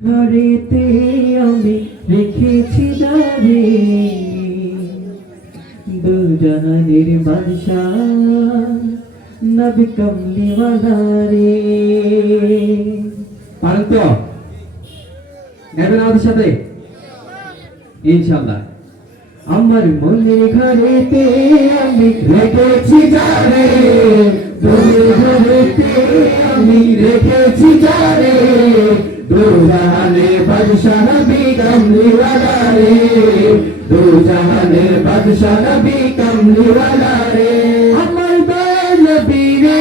ঘরেতে আমি রেখেছি দারে দুজাহানের বাদশাহ নবী কমলি বাজারে পারেন তো নেবেন আমাদের সাথে? ইনশাল্লাহ আমার মনে ঘরেতে আমি রেখেছি যারে তোর ঘরেতে আমি রেখেছি যারে দুজাহানে বাদশাহ নবী কমলি বাজারে দুজাহানের বাদশাহ নবী কমলি বাজারে আমার দয়াল নবী রে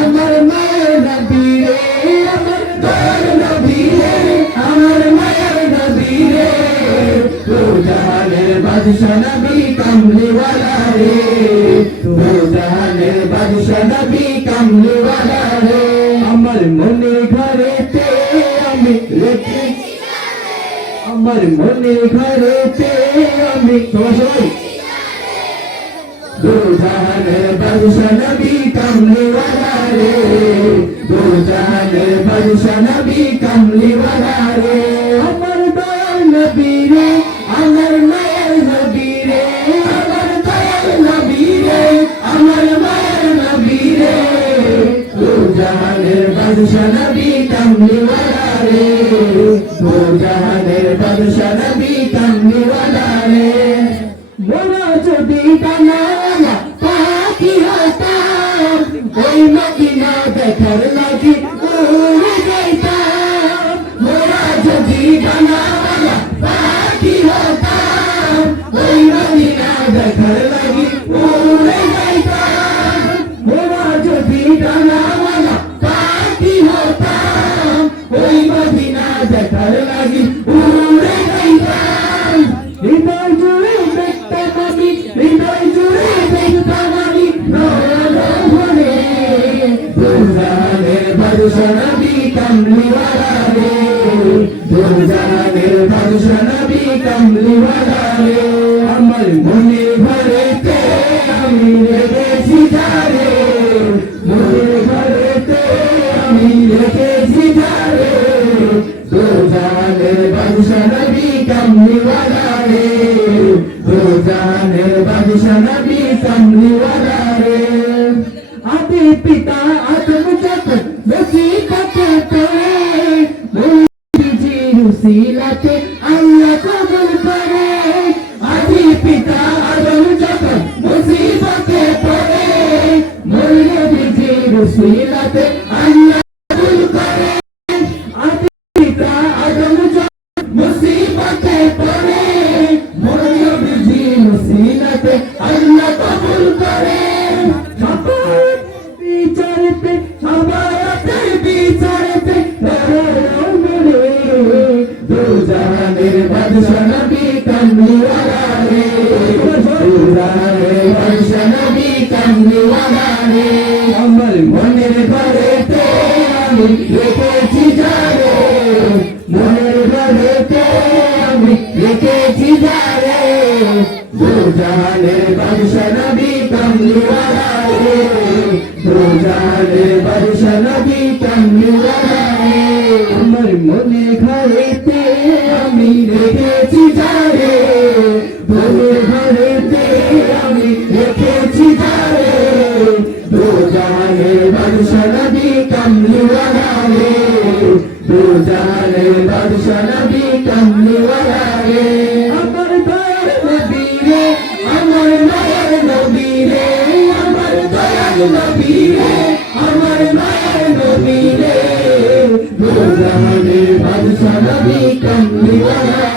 আমার মায়ের নবী রে আমার দয়াল নবী রে আমার মায়ের নবী রে দুজাহানের বাদশাহ নবী কমলি ওয়ালা রে দুজাহানের বাদশাহ নবী কমলি ওয়ালা রে আমার মনে ঘরেতে আমি সবাই। দুজাহানের বাদশাহ নবী কমলি ওয়ালা রে দুজাহানের বাদশাহ নবী কমলি ওয়ালা রে। আমার দয়াল নবী রে, আমার মায়ের নবী রে, আমার দয়াল নবী রে, আমার মায়ের নবী রে। দুজাহানের বাদশাহ নবী কমলি ওয়ালা রে দুজাহানের বাদশাহ নবী কমলি ওয়ালা রে মোরা যদি কানালা পাখি হতাম দুজাহানের বাদশা নবী কামলিওয়ালা রে দুজাহানের বাদশা নবী কামলিওয়ালা রে আমার মনে ভরেতে আমি রেখেছি যারে মনে ভরেতে আমি রেখেছি যারে দুজাহানের বাদশা নবী রে পিতা আদম যখন মুসিবতে পড়ে মুজিজি রুসিলাতে আল্লাহ কবুল করে আদি পিতা আদম যখন মুসিবতে পড়ে মুজিজি রুসিলাতে আল্লাহ বিচারতে সবার বিচারতে দুজাহানের বাদশা নবী কামলিওয়ালা রে। দুজাহানের বাদশা নবী কামলিওয়ালা রে। আমার মনের ঘরেতে আমি রেখেছি যারে। মনের ঘরেতে আমি রেখেছি যারে। দুজাহানের বাদশা ঘরেতে আমি রেখেছি যারে মনের ঘরেতে আমি রেখেছি যারে দুজাহানের বাদশা নবী কামলিওয়ালা রে দুজাহানের বাদশা নবী কামলিওয়ালা রে। আমার দয়াল নবী রে, আমার মায়ের নবী রে, আমার দয়াল নবী রে, আমার মায়ের নবী রে বাদশা নবী